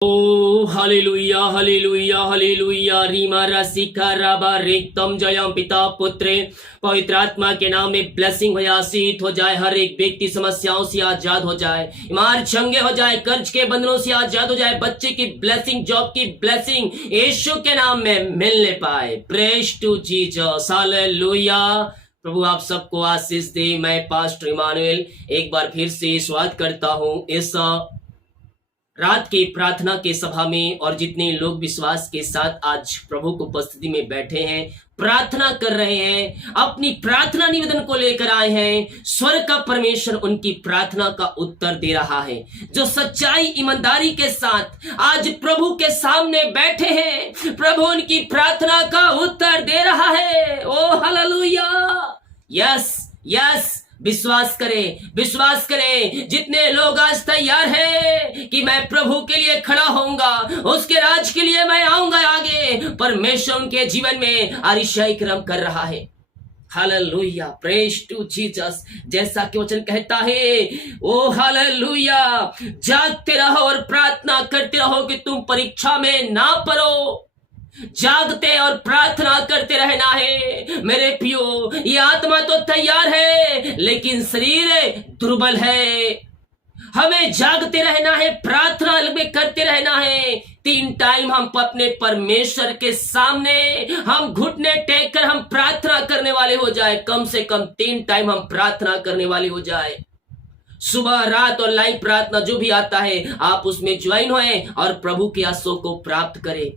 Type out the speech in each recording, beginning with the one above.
ओ hallelujah hallelujah hallelujah Reema रसिका राबा रेक्तम जयम पिता पुत्रे पवित्र आत्मा के नाम में ब्लेसिंग हो आशीष हो जाए। हर एक व्यक्ति समस्याओं से आजाद हो जाए, बीमार चंगे हो जाए, कर्ज के बंधनों से आजाद हो जाए, बच्चे की ब्लेसिंग, जॉब की ब्लेसिंग यीशु के नाम में मिलने पाए। Praise to Jesus hallelujah. प्रभु आप सबको आशीष दे। मैं पास्टर इमानुएल एक बार फिर से स्वागत करता हूँ इस रात की प्रार्थना के सभा में, और जितने लोग विश्वास के साथ आज प्रभु की उपस्थिति में बैठे हैं, प्रार्थना कर रहे हैं, अपनी प्रार्थना निवेदन को लेकर आए हैं, स्वर्ग का परमेश्वर उनकी प्रार्थना का उत्तर दे रहा है। जो सच्चाई ईमानदारी के साथ आज प्रभु के सामने बैठे हैं, प्रभु उनकी प्रार्थना का उत्तर दे रहा है। ओ हालेलुया। यस यस, विश्वास करें। जितने लोग आज तैयार हैं कि मैं प्रभु के लिए खड़ा होऊंगा, उसके राज के लिए मैं आऊंगा आगे, परमेश्वर उनके जीवन में अतिशय कर्म कर रहा है। Hallelujah, praise to Jesus. जैसा कि वचन कहता है, ओ हालेलुया, जागते रहो और प्रार्थना करते रहो कि तुम परीक्षा में ना पड़ो। जागते और प्रार्थना करते रहना है मेरे प्रियो। ये आत्मा तो तैयार है लेकिन शरीर दुर्बल है। हमें जागते रहना है, प्रार्थना में करते रहना है। 3 टाइम हम अपने परमेश्वर के सामने हम घुटने टेक कर हम प्रार्थना करने वाले हो जाए। कम से कम 3 टाइम हम प्रार्थना करने वाले हो जाए। सुबह, रात और लाइव प्रार्थना जो भी आता है, आप उसमें ज्वाइन होए और प्रभु के आशीषों को प्राप्त करें।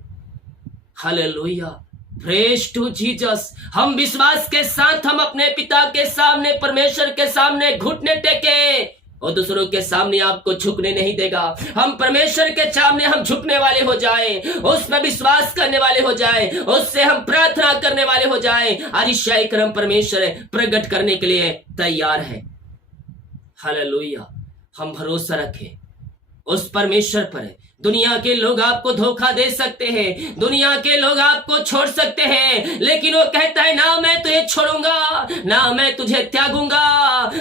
Hallelujah, praise to Jesus. हम विश्वास के साथ हम अपने पिता के सामने, परमेश्वर के सामने घुटने टेके, और दूसरों के सामने आपको झुकने नहीं देगा। हम परमेश्वर के सामने हम झुकने वाले हो जाए, उस पर विश्वास करने वाले हो जाए, उससे हम प्रार्थना करने वाले हो जाए। अतिशय कर्म परमेश्वर प्रकट करने के लिए तैयार है। हालेलुया। हम भरोसा रखें उस परमेश्वर पर। दुनिया के लोग आपको धोखा दे सकते हैं, दुनिया के लोग आपको छोड़ सकते हैं, लेकिन वो कहता है, ना मैं तुझे छोड़ूंगा, ना मैं तुझे त्यागूंगा,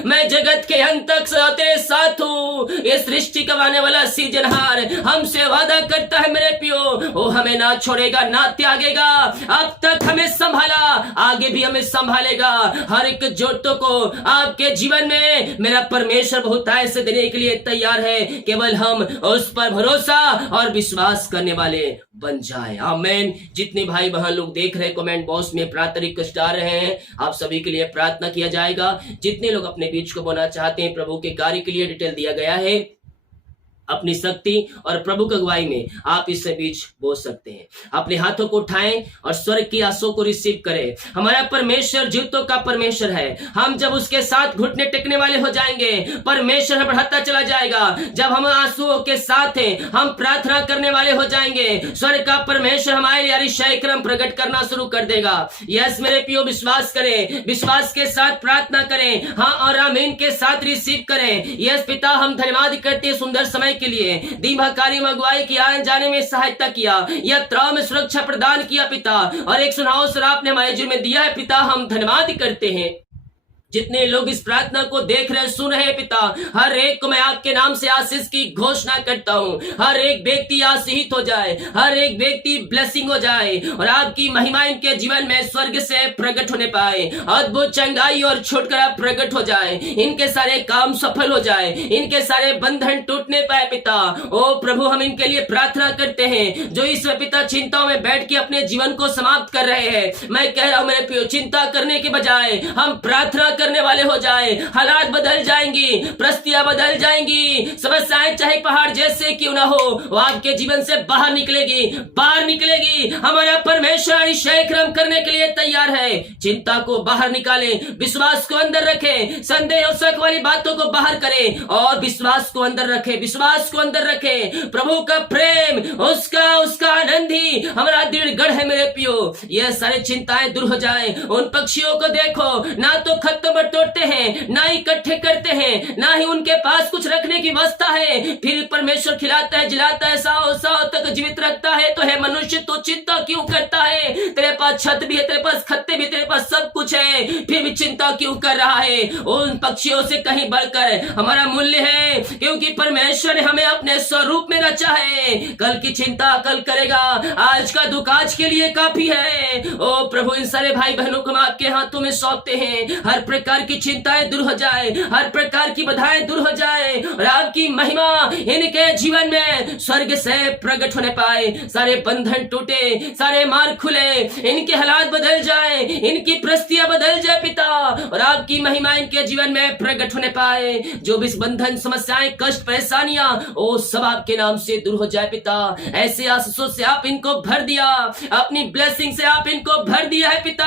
मैं जगत के अंत तक तेरे साथ हूँ। ये सृष्टि का आने वाला सीजनहार हमसे वादा करता है मेरे प्रियो, वो हमें ना छोड़ेगा ना त्यागेगा। अब तक हमें संभाला, आगे भी हमें संभालेगा। हर एक जरूरतों को आपके जीवन में मेरा परमेश्वर बहुतायत से देने के लिए तैयार है। केवल हम उस पर भरोसा और विश्वास करने वाले बन जाए। आमीन। जितने भाई बहन लोग देख रहे हैं, कमेंट बॉक्स में प्रार्थना रिक्वेस्ट आ रहे हैं, आप सभी के लिए प्रार्थना किया जाएगा। जितने लोग अपने बीच को बोलना चाहते हैं, प्रभु के कार्य के लिए डिटेल दिया गया है। अपनी शक्ति और प्रभु की अगुवाई में आप इस बीच बोल सकते हैं। अपने हाथों को उठाएं और स्वर्ग की आशीषों को रिसीव करें। हमारा परमेश्वर जीवतों का परमेश्वर है। हम जब उसके साथ घुटने टेकने वाले हो जाएंगे, परमेश्वर हमें बढ़ाता चला जाएगा। जब हम आंसुओं के साथ हैं, हम प्रार्थना करने वाले हो जाएंगे, स्वर्ग का परमेश्वर हमारे लिए अतिशय कर्म प्रकट करना शुरू कर देगा। यस मेरे प्रियो, विश्वास करें, विश्वास के साथ प्रार्थना करें, हाँ और आमीन के साथ रिसीव करें। यस पिता, हम धन्यवाद करते हैं सुंदर समय के लिए। दिन भर कार्य में अगुवाई की, आने जाने में सहायता किया, यात्राओं में सुरक्षा प्रदान किया पिता, और एक सुनाओ सर आपने हमारे जीवन में दिया है पिता। हम धन्यवाद करते हैं। जितने लोग इस प्रार्थना को देख रहे हैं, सुन रहे हैं पिता, हर एक को मैं आपके नाम से आशीष की घोषणा करता हूँ। हर एक व्यक्ति आशीषित हो जाए, हर एक व्यक्ति ब्लेसिंग हो जाए, और आपकी महिमा इनके जीवन में स्वर्ग से प्रकट होने पाए। अद्भुत चंगाई और छुटकारा प्रकट हो जाए, इनके सारे काम सफल हो जाए, इनके सारे बंधन टूटने पाए पिता। ओ प्रभु, हम इनके लिए प्रार्थना करते हैं जो इस पिता चिंताओं में बैठ के अपने जीवन को समाप्त कर रहे हैं। मैं कह रहा हूँ मेरे प्रियो, चिंता करने के बजाय हम प्रार्थना करने वाले हो जाए। हालात बदल जाएंगी, परिस्थितियां बदल जाएंगी, समस्याएं चाहे पहाड़ जैसे क्यों ना हो, वो आपके जीवन से बाहर निकलेगी। हमारा परमेश्वर अतिशय कर्म करने के लिए तैयार है। चिंता को बाहर निकालें, विश्वास को अंदर रखें, संदेह और शक वाली बातों को बाहर करें और विश्वास को अंदर रखें। प्रभु का प्रेम, उसका आनंद ही हमारा दृढ़ गढ़ है मेरे प्रियो। यह सारी चिंताएं दूर हो जाए। उन पक्षियों को देखो, ना तो खत्म तो बटोरते हैं, ना ही इकट्ठे करते हैं, ना ही उनके पास कुछ रखने की व्यवस्था है। फिर परमेश्वर खिलाता है, जिलाता है, साओ साओ तक जीवित रखता है। तो है मनुष्य, तो चिंता क्यों करता है? तेरे पास छत भी है, तेरे पास खत्ते भी, तेरे पास सब कुछ है, फिर भी चिंता क्यों कर रहा है? उन पक्षियों से कहीं बढ़कर हमारा मूल्य है, क्योंकि परमेश्वर ने हमें अपने स्वरूप में रचा है। कल की चिंता कल करेगा, आज का दुख आज के लिए काफी है। ओ प्रभु, इन सारे भाई बहनों को हम आपके हाथों में सौंपते हैं। हर प्रकार की चिंताएं दूर हो जाए, हर प्रकार की बाधाएं दूर हो जाए, और आपकी महिमा इनके जीवन में स्वर्ग से प्रकट होने पाए। सारे बंधन टूटे, सारे मार्ग खुले, इनके हालात बदल जाए, इनकी परिस्थितियां बदल जाए पिता, और आपकी महिमा इनके जीवन में प्रकट होने पाए। जो भी बंधन, समस्याएं, कष्ट, परेशानियां, ओ सब आपके नाम से दूर हो जाए पिता। ऐसे आशीषों से आप इनको भर दिया, अपनी ब्लेसिंग से आप इनको भर दिया है पिता।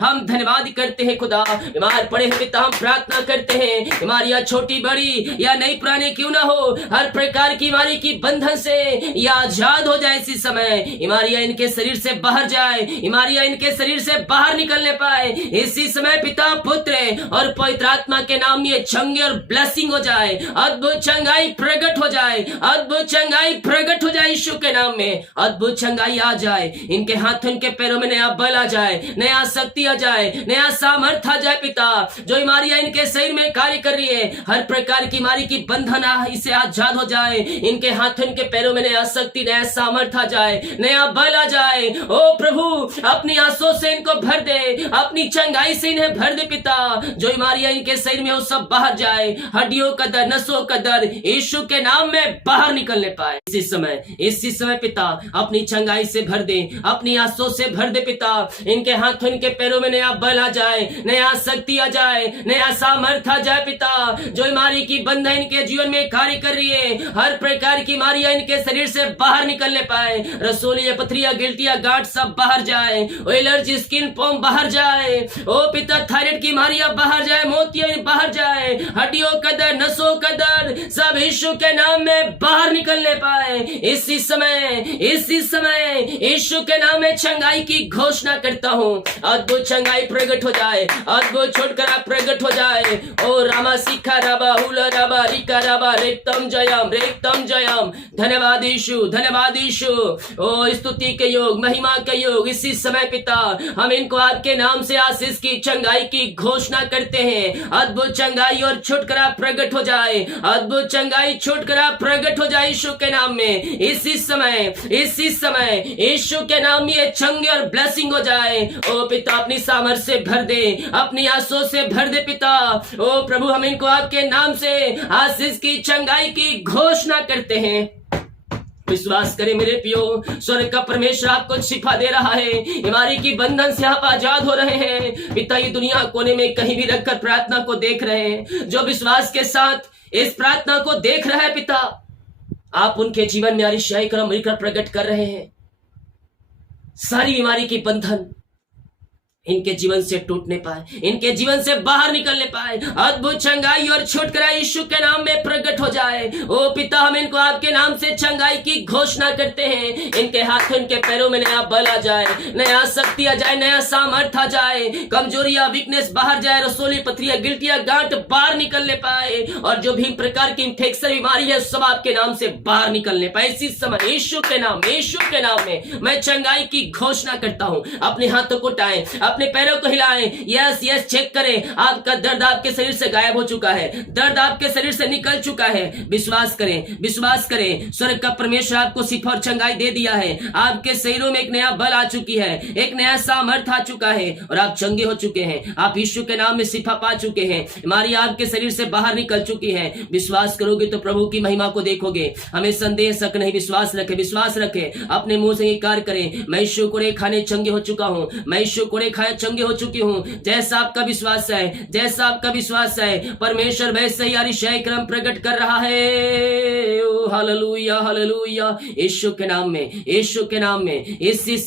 हम धन्यवाद करते हैं खुदा। बीमार पड़े हैं पिता, हम प्रार्थना करते हैं, बीमारियां छोटी बड़ी या नई पुरानी क्यों ना हो, हर प्रकार की बीमारी की बंधन से या आजाद हो जाए। इसी समय बीमारियां इनके शरीर से बाहर जाए, बीमारियां इनके शरीर से बाहर निकलने पाए। इसी समय पिता, पुत्र और पवित्र आत्मा के नाम में चंगे और ब्लेसिंग हो जाए, अद्भुत चंगाई प्रकट हो जाए, अद्भुत चंगाई प्रकट हो जाए। यीशु के नाम में अद्भुत चंगाई आ जाए, इनके हाथों, इनके पैरों में नया बल आ जाए, नया शक्ति आ जाए, नया सामर्थ आ जाए पिता। जो बीमारियां इनके शरीर में कार्य कर रही है, हर प्रकार की बीमारी की बंधन इसे आजाद हो जाए। इनके हाथों, इनके पैरों में नया शक्ति, नया सामर्थ आ जाए, नया बल आ जाए। ओ प्रभु, अपनी आंसुओं से इनको भर दे, अपनी चंगाई से इन्हें भर दे पिता। जो बीमारियां इनके शरीर में, वो सब बाहर जाए, हड्डियों का दर्द, नसों का दर्द यीशु के नाम में बाहर निकलने पाए। इसी समय पिता, अपनी चंगाई से भर दे, अपनी आंसुओं से भर दे पिता। इनके हाथों, इनके पैरों में नया बल आ जाए, नया शक्ति आ जाए, नया सामर्थ आ जाए पिता। जो बीमारी की बंधन इनके जीवन में कार्य कर रही है, हर प्रकार की बीमारियां इनके शरीर से बाहर निकलने पाए। रसोलियां, पथरियां, गिल्टियां, गांठ सब बाहर जाए, एलर्जी, स्किन पॉम बाहर जाए। ओ पिता, थायराइड की बीमारियां बाहर जाए, मोतियां बाहर जाए, हड्डियों का दर्द, नसों का दर्द सब यीशु के नाम में बाहर निकलने पाए। इसी समय यीशु के नाम में चंगाई की घोषणा करता हूँ। अद्भुत चंगाई प्रकट हो जाए, अद्भुत छुटकारा प्रकट हो जाए। ओ रामा सिखा राबा हुला राबा रिका राबा रेक्तम जयम। धन्यवाद यीशु, धन्यवाद यीशु। ओ स्तुति के योग, महिमा के योग इसी समय पिता, हम इनको आपके नाम से आशीष की, चंगाई की घोषणा करते हैं। अद्भुत चंगाई और छुटकारा प्रकट हो जाए, अद्भुत चंगाई, छुटकारा प्रकट हो जाए यीशु के नाम में। इसी समय यीशु के नाम में चंगे और ब्लेसिंग हो जाए। ओ पिता, अपनी सामर्थ से भर दे, अपनी आंसुओं से भर दे पिता। ओ प्रभु, हम इनको आपके नाम से आशीष की, चंगाई की घोषणा करते हैं। विश्वास करें मेरे पियो, स्वर्ग का परमेश्वर आपको शिफा दे रहा है। बीमारी की बंधन से आप आजाद हो रहे हैं पिता। ये दुनिया कोने में कहीं भी रखकर प्रार्थना को देख रहे हैं, जो विश्वास के साथ इस प्रार्थना को देख रहे हैं पिता, आप उनके जीवन में आशीषाई क्रम मिलकर प्रकट कर रहे हैं। सारी बीमारी की बंधन इनके जीवन से टूटने पाए, इनके जीवन से बाहर निकलने पाए। अद्भुत चंगाई और छुटकारा यीशु के नाम में प्रकट हो जाए। ओ पिता, हम इनको आपके नाम से चंगाई की घोषणा करते हैं। इनके हाथों, इनके पैरों में नया बल आ जाए, नया शक्ति आ जाए, नया सामर्थ आ जाए। कमजोरियां, वीकनेस बाहर जाए, रसोली, पथरियां, गिल्टियां, गांठ बाहर निकलने पाए, और जो भी प्रकार की इंफेक्शन बीमारी है सब आपके नाम से बाहर निकलने पाए। इसी समय यीशु के नाम में मैं चंगाई की घोषणा करता हूं। अपने हाथों को उठाएं, अपने पैरों को हिलाएं। यस, चेक करें, आपका दर्द आपके शरीर से गायब हो चुका है, दर्द आपके शरीर से निकल चुका है। विश्वास करें, स्वर्ग का परमेश्वर आपको शिफा और चंगाई दे दिया है। आपके शरीरों में एक नया बल आ चुकी है, एक नया सामर्थ आ चुका है, और आप चंगे हो चुके हैं। आप यीशु के नाम में शिफा पा चुके हैं। बीमारी आपके शरीर से बाहर निकल चुकी है। विश्वास करोगे तो प्रभु की महिमा को देखोगे। हमें संदेह शक नहीं, विश्वास रखे, अपने मुंह से इंकार करें, मैं यीशु कोड़े खाने चंगे हो चुका हूं, मैं यीशु कोड़े खाए चंगे हो चुकी हूं। जैसा आपका विश्वास है, परमेश्वर वैसे ही आशीषाई क्रम प्रकट कर रहा है। Hallelujah, hallelujah. यीशु के नाम में इसी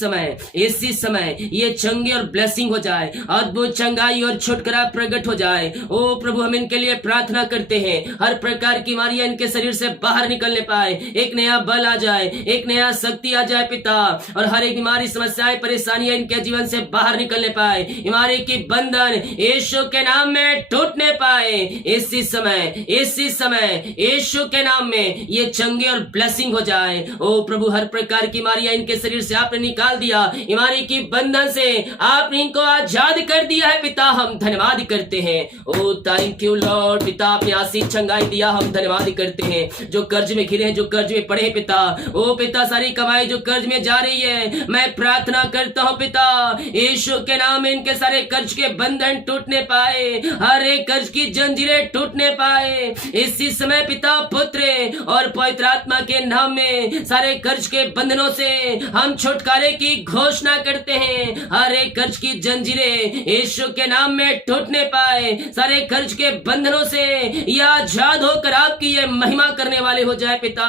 समय ये चंगे और ब्लेसिंग हो जाए, अद्भुत चंगाई और छुटकारा प्रकट हो जाए। ओ प्रभु, हम इनके लिए प्रार्थना करते हैं। हर प्रकार की बीमारियां इनके शरीर से बाहर निकलने पाए, एक नया बल आ जाए, एक नया शक्ति आ जाए पिता, और हर एक बीमारी, समस्याएं, परेशानियां इनके जीवन से बाहर निकलने निकलने पाए, बीमारी की बंधन यीशु के नाम में टूटने पाए। इसी समय यीशु के नाम में ये चंगे और ब्लेसिंग हो जाए। ओ प्रभु, हर प्रकार की बीमारियां इनके शरीर से आपने निकाल दिया, बीमारी की बंधन से आपने इनको आजाद कर दिया है पिता। हम धन्यवाद करते हैं। ओ थैंक यू लॉर्ड। पिता, आपने आशीष चंगाई दिया, हम धन्यवाद करते हैं। जो कर्ज में घिरे हैं, जो कर्ज में पड़े हैं पिता, ओ पिता, सारी कमाई जो कर्ज में जा रही है, मैं प्रार्थना करता हूँ पिता, यीशु के नाम में इनके सारे कर्ज के बंधन टूटने पाए, हर एक कर्ज की जंजीरें टूटने पाए इसी समय पिता, पुत्र और पवित्र आत्मा के नाम में। सारे कर्ज के बंधनों से हम छुटकारे की घोषणा करते हैं। हर एक कर्ज की जंजीरें यीशु के नाम में टूटने पाए, सारे कर्ज के बंधनों से ये आजाद होकर आपकी ये महिमा करने वाले हो जाए पिता।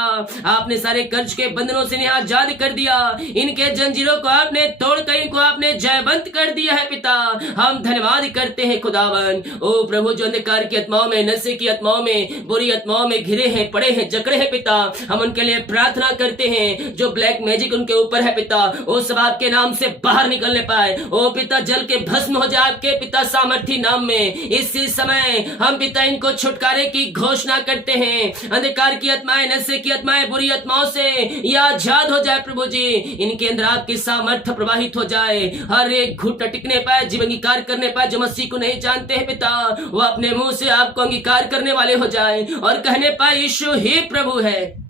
आपने सारे कर्ज के बंधनों से इन्हें आजाद कर दिया, इनके जंजीरों को आपने तोड़कर इनको आपने जयवंत कर दिया है पिता। हम धन्यवाद करते हैं खुदावन। ओ प्रभु, जो अंधकार की आत्माओं में, नशे की आत्माओं में, बुरी आत्माओं में घिरे हैं, पड़े हैं, जकड़े हैं पिता, हम उनके लिए प्रार्थना करते हैं। जो ब्लैक मैजिक उनके ऊपर है पिता, वो सब आपके नाम से बाहर निकलने पाए। ओ पिता, जल के भस्म हो जाए आपके पिता सामर्थी नाम में। इसी समय हम पिता इनको छुटकारे की घोषणा करते हैं। अंधकार की आत्माएं, नशे की आत्माएं, बुरी आत्माओं से ये आजाद हो जाए प्रभु जी। इनके अंदर आपकी सामर्थ्य प्रवाहित हो जाए, हर एक घुट टिकने पाए, जीवन अंगीकार करने पाए। जो मसीह को नहीं जानते हैं पिता, वो अपने मुंह से आपको अंगीकार करने वाले हो जाए और कहने पाए यीशु ही प्रभु है।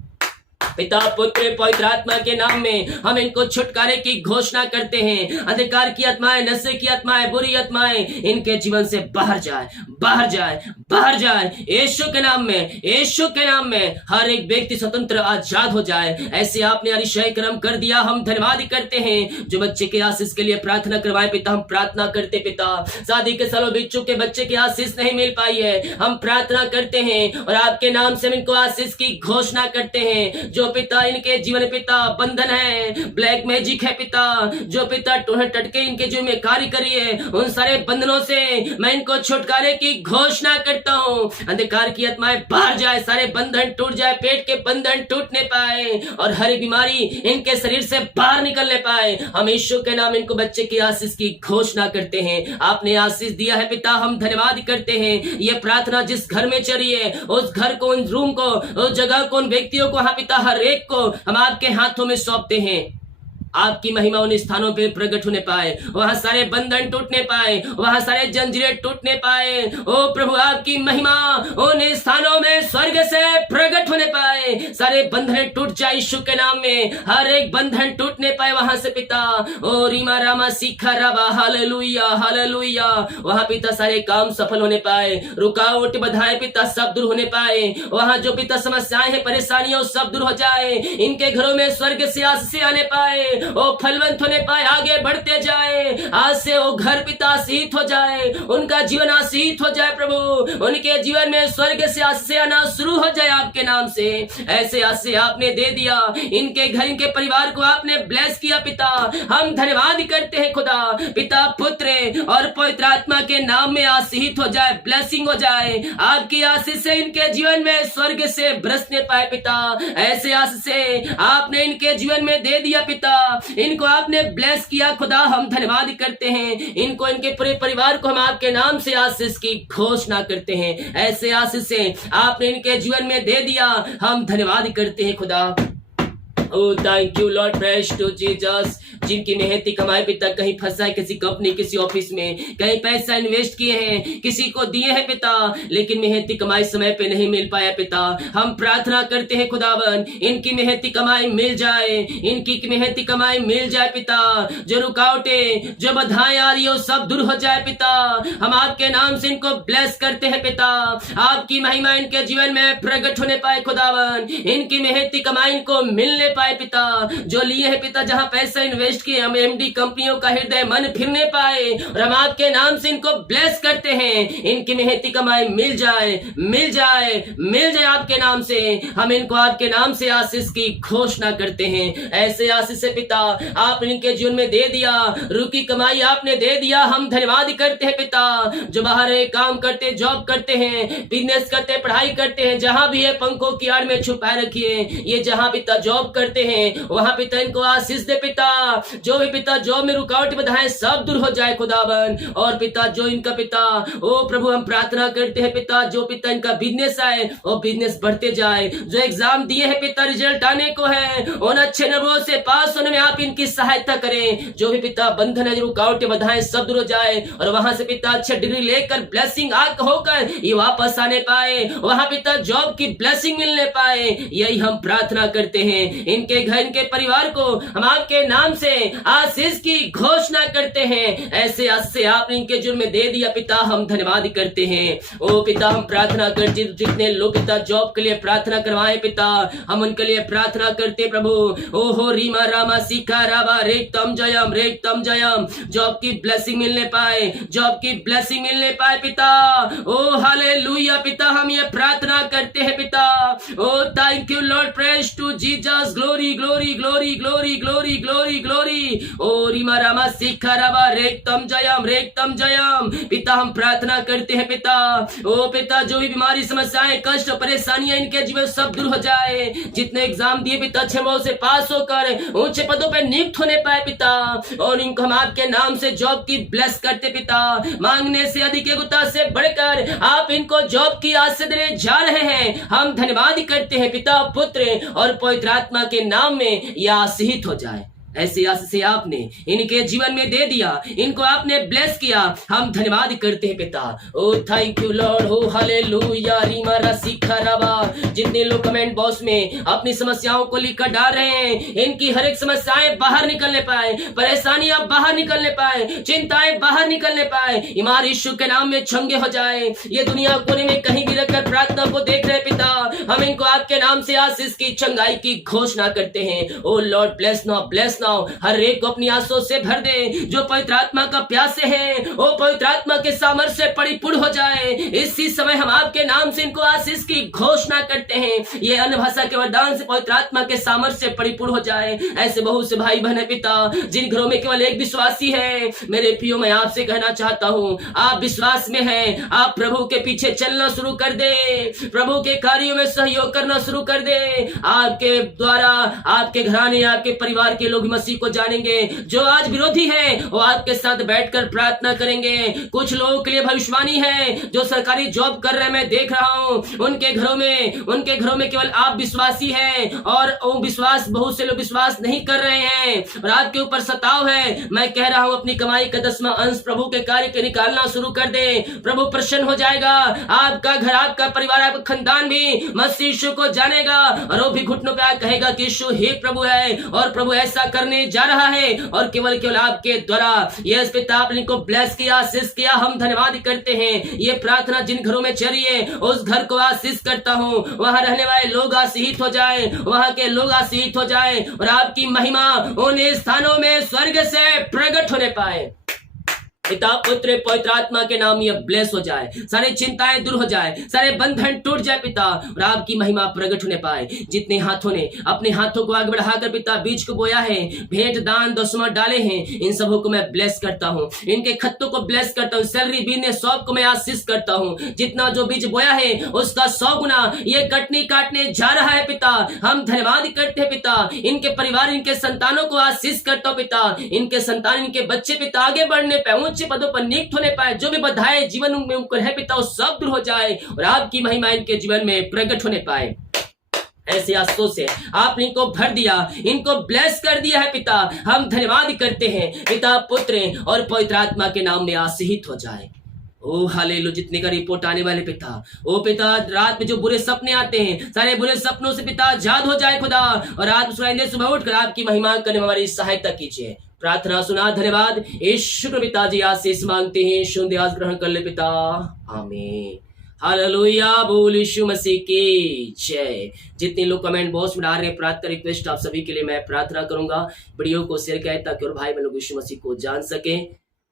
पिता, पुत्र, पवित्र आत्मा के नाम में हम इनको छुटकारे की घोषणा करते हैं। अंधकार की आत्माएं, नशे की आत्माएं, बुरी आत्माएं इनके जीवन से बाहर जाए, बाहर जाए, बाहर जाए यीशु के नाम में। यीशु के नाम में हर एक व्यक्ति स्वतंत्र आजाद हो जाए। ऐसे आपने अतिशय कर्म कर दिया, हम धन्यवाद करते हैं। जो बच्चे के आशीष के लिए प्रार्थना करवाए पिता, हम प्रार्थना करते पिता, शादी के सालों बीत चुके बच्चे की आशीष नहीं मिल पाई है, हम प्रार्थना करते हैं और आपके नाम से इनको आशीष की घोषणा करते हैं। जो पिता इनके जीवन पिता बंधन है, ब्लैक मैजिक है पिता, जो पिता टटके इनके जीवन में कार्य करिए, उन सारे बंधनों से मैं इनको छुटकारे की घोषणा करता हूँ। अंधकार की आत्माएं बाहर जाए, सारे बंधन टूट जाए, पेट के बंधन टूटने पाए और हर एक बीमारी इनके शरीर से बाहर निकलने पाए। हम यीशु के नाम इनको बच्चे की आशीष की घोषणा करते हैं। आपने आशीष दिया है पिता, हम धन्यवाद करते हैं। ये प्रार्थना जिस घर में चली है, उस घर को, उन रूम को, उस जगह को, उन व्यक्तियों को, हाँ पिता, हर एक को हम आपके हाथों में सौंपते हैं। आपकी महिमा उन स्थानों पे प्रकट होने पाए, वहां सारे बंधन टूटने पाए, वहां सारे जंजीरें टूटने पाए। ओ प्रभु, आपकी महिमा उन स्थानों में स्वर्ग से प्रकट होने पाए, सारे बंधन टूट जाए यीशु के नाम में, हर एक बंधन टूटने पाए वहां से पिता। ओ रीमा रामा सीखा राबा, हालेलुया, हालेलुया। वहां पिता सारे काम सफल होने पाए, रुकावट बधाए पिता सब दूर होने पाए। वहां जो पिता समस्याएं हैं, परेशानियां सब दूर हो जाए। इनके घरों में स्वर्ग से आशीष आने पाए, वो फलवंत होने पाए, आगे बढ़ते जाए। आज से वो घर पिता आशीष हो जाए, उनका जीवन आशीष हो जाए प्रभु, उनके जीवन में स्वर्ग से आशीष आना शुरू हो जाए आपके नाम से। ऐसे आशीष आपने दे दिया, इनके घर, इनके परिवार को आपने ब्लेस किया पिता। हम धन्यवाद करते हैं खुदा। पिता, पुत्र और पवित्र आत्मा के नाम में आशीष हो जाए, ब्लेसिंग हो जाए। आपकी आशीष से इनके जीवन में स्वर्ग से बरसने पाए पिता। ऐसे आशीष से आपने इनके जीवन में दे दिया पिता, इनको आपने ब्लेस किया खुदा। हम धन्यवाद करते हैं। इनको, इनके पूरे परिवार को हम आपके नाम से आशीष की घोषणा करते हैं। ऐसे आशीष से आपने इनके जीवन में दे दिया, हम धन्यवाद करते हैं खुदा। Oh, thank you Lord, praise to Jesus। जिनकी मेहनती कमाई पिता कहीं फंसा है, किसी कंपनी, किसी ऑफिस में, कहीं पैसा इन्वेस्ट किए हैं, किसी को दिए हैं पिता, लेकिन मेहनती कमाई समय पे नहीं मिल पाया पिता। हम प्रार्थना करते हैं खुदावन, इनकी मेहनती कमाई मिल जाए, इनकी मेहनती कमाई मिल जाए पिता। जो रुकावटें, जो बाधाएं आ रही हो सब दूर हो जाए पिता। हम आपके नाम से इनको ब्लेस करते हैं पिता। आपकी महिमा इनके जीवन में प्रकट होने पाए खुदावन। इनकी मेहनती कमाई इनको मिलने पाए पिता। जो लिए है पिता, जहां पैसा इन्वेस्ट किए, हम एमडी कंपनियों का हृदय मन फिरने पाए और हम आपके नाम से इनको ब्लेस करते हैं। इनकी मेहनती कमाई मिल जाए, मिल जाए, मिल जाए आपके नाम से। हम इनको आपके नाम से आशीष की घोषणा करते हैं। ऐसे आशीष से पिता आपने इनके जीवन में दे दिया, रुकी कमाई आपने दे दिया। हम धन्यवाद करते हैं पिता। जो बाहर काम करते, जॉब करते हैं, बिजनेस करते, पढ़ाई करते हैं, जहां भी है पंखों की आड़ में छुपाए रखिए। ये जहां पिता जॉब करते करते हैं वहां पिता इनको आशीष दे पिता। जो भी पिता जॉब में रुकावट बाधाएं सब दूर हो जाए खुदावन। और पिता जो इनका पिता ओ प्रभु हम प्रार्थना करते हैं पिता, जो पिता इनका बिजनेस आए वो बिजनेस बढ़ते जाए। जो एग्जाम दिए हैं पिता रिजल्ट आने को है, उन अच्छे नंबरों से पास होने में आप इनकी सहायता करें। जो भी पिता बंधन है, रुकावटें बाधाएं सब दूर हो जाए और वहां से पिता अच्छे डिग्री लेकर ब्लेसिंग आग होकर ये वापस आने पाए, वहां पिता जॉब की ब्लेसिंग मिलने पाए। यही हम प्रार्थना करते हैं। इनके घर इनके परिवार को हम आपके नाम से आशीष की घोषणा करते हैं। ऐसे आशीष आपने इनके जुर्म में दे दिया पिता, हम धन्यवाद करते हैं। ओ पिता हम प्रार्थना करते जितने लोग पिता जॉब के लिए प्रार्थना करवाए पिता, हम उनके लिए प्रार्थना करते प्रभु। ओ हो रीमा रामा सीखा राबा रेक्तम जयम जॉब की ब्लेसिंग मिलने पाए, जॉब की ब्लेसिंग मिलने पाए पिता। ओ हालेलुया पिता हम ये प्रार्थना करते हैं पिता। Oh thank you Lord, praise to Jesus, glory glory glory glory glory glory glory. Oh रीमा रामा सीखा राबा रेक्तम जयम पिता हम प्रार्थना करते हैं पिता। ओ पिता जो भी बीमारी समस्याएं कष्ट परेशानियां इनके जीवन सब दूर हो जाए। जितने एग्जाम दिए पिता अच्छे नंबरों से पास होकर ऊंचे पदों पर नियुक्त होने पाए पिता। और इनको हम आपके नाम से जॉब की ब्लेस करते पिता। मांगने से अधिक योग्यता से बढ़कर आप इनको जॉब की आशीष देने जा रहे हैं। हम धन्यवाद करते हैं पिता पुत्र और पवित्र आत्मा के नाम में यह आशीषित हो जाए। ऐसी आशीष आपने इनके जीवन में दे दिया, इनको आपने ब्लेस किया, हम धन्यवाद करते हैं पिता। ओ थैंक यू लॉर्ड, हो हालेलुया रीमा रसीखा राबा। जितने लोग कमेंट बॉक्स में अपनी समस्याओं को लिखकर डाल रहे हैं, इनकी हर एक समस्याएं बाहर निकलने पाए, परेशानियां बाहर निकलने पाए, चिंताएं बाहर निकलने पाए। ईमान यीशु के नाम में चंगे हो जाए। ये दुनिया कोने में कहीं भी रखकर प्रार्थना को देख रहे पिता, हम इनको आपके नाम से आशीष की चंगाई की घोषणा करते हैं। ओ लॉर्ड ब्लेस नाउ हर एक को अपनी आंसू से भर दे। जो पवित्र आत्मा का प्यासे है वो पवित्र आत्मा के सामर्थ्य से परिपूर्ण हो जाए। इसी समय हम आपके नाम से इनको आशीष की घोषणा करते हैं। ये अन्य भाषा के वरदान से पवित्र आत्मा के सामर्थ्य से परिपूर्ण हो जाए। ऐसे बहुत से भाई बहन पिता जिन घरों में केवल एक विश्वासी है, मेरे प्रियो मैं आपसे कहना चाहता हूँ आप विश्वास में हैं, आप प्रभु के पीछे चलना शुरू कर दे, प्रभु के कार्यों में सहयोग करना शुरू कर दे। आपके द्वारा आपके घराने आपके परिवार के लोग मसीह को जानेंगे। जो आज विरोधी है वो आपके साथ बैठकर प्रार्थना करेंगे। कुछ लोगों के लिए भविष्यवाणी है जो सरकारी जॉब कर रहे हैं, मैं देख रहा हूँ उनके घरों में केवल आप विश्वासी हैं और वो विश्वास बहुत से लोग विश्वास नहीं कर रहे हैं और आपके ऊपर सताव है। मैं कह रहा हूँ अपनी कमाई का 10वां अंश प्रभु के कार्य के निकालना शुरू कर दे, प्रभु प्रसन्न हो जाएगा। आपका घर आपका परिवार आपका खानदान भी मसीह यीशु को जानेगा और वो भी घुटनों पे कहेगा कि यीशु ही प्रभु है और प्रभु ऐसा करने जा रहा है और केवल आपके द्वारा। यस पिता आपने को ब्लेस किया, आशीष किया, हम धन्यवाद करते हैं। ये प्रार्थना जिन घरों में चल रही है उस घर को आशीष करता हूँ, वहां रहने वाले लोग आशीषित हो जाए, वहां के लोग आशीषित हो जाए और आपकी महिमा उन स्थानों में स्वर्ग से प्रकट होने पाए। पिता पुत्र पवित्र आत्मा के नाम ये ब्लेस हो जाए, सारे चिंताएं दूर हो जाए, सारे बंधन टूट जाए पिता और आपकी महिमा प्रकट होने पाए। जितने हाथों ने अपने हाथों को आगे बढ़ाकर पिता बीज को बोया है, भेंट दान दशमा डाले हैं, इन सबों को मैं ब्लेस करता हूँ, इनके खत्तों को ब्लेस करता हूँ, सैलरी बिजनेस सब को मैं आशीष करता हूँ। जितना जो बीज बोया है उसका 100 गुना ये कटनी काटने जा रहा है पिता। हम धन्यवाद करते हैं पिता। इनके परिवार इनके संतानों को आशीष करता हूँ पिता। इनके संतान इनके बच्चे पिता आगे बढ़ने पे पदों पर नियुक्त होने पाए। जो भी बधाई जीवन में उनको है पिता वो सब दूर हो जाए और आपकी महिमा इनके जीवन में प्रकट होने पाए। ऐसे आशीषों से आपने इनको भर दिया, इनको ब्लेस कर दिया है पिता। हम धन्यवाद करते हैं पिता पुत्र और पवित्र आत्मा के नाम में आशीषित हो जाए। ओ हालेलुया। जितने का रिपोर्ट आने वाले पिता, ओ पिता रात में जो बुरे सपने आते हैं सारे बुरे सपनों से पिता आजाद हो जाए खुदा और रात सुबह उठकर आपकी महिमा करने में हमारी सहायता कीजिए। प्रार्थना सुना, धन्यवाद। यीशु के पिताजी आशीष मांगते हैं, शुद्ध ग्रहण कर ले पिता, आमीन। हालेलुया, बोल यीशु मसीह की जय। जितने लोग कमेंट बॉक्स में डाल रहे हैं प्रार्थना रिक्वेस्ट आप सभी के लिए मैं प्रार्थना करूंगा। वीडियो को शेयर करें ताकि और भाई बहन लोग यीशु मसीह को जान सके।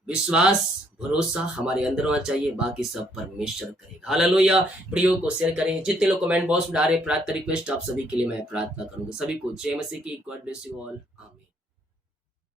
विश्वास भरोसा हमारे अंदर होना चाहिए, बाकी सब परमेश्वर करेगा। हालेलुया। वीडियो को शेयर करें। जितने लोग कमेंट बॉक्स में डाल रहे हैं प्रार्थना रिक्वेस्ट आप सभी के लिए मैं प्रार्थना करूंगा। सभी को जय मसीह की। गॉड ब्लेस यू ऑल, आमीन।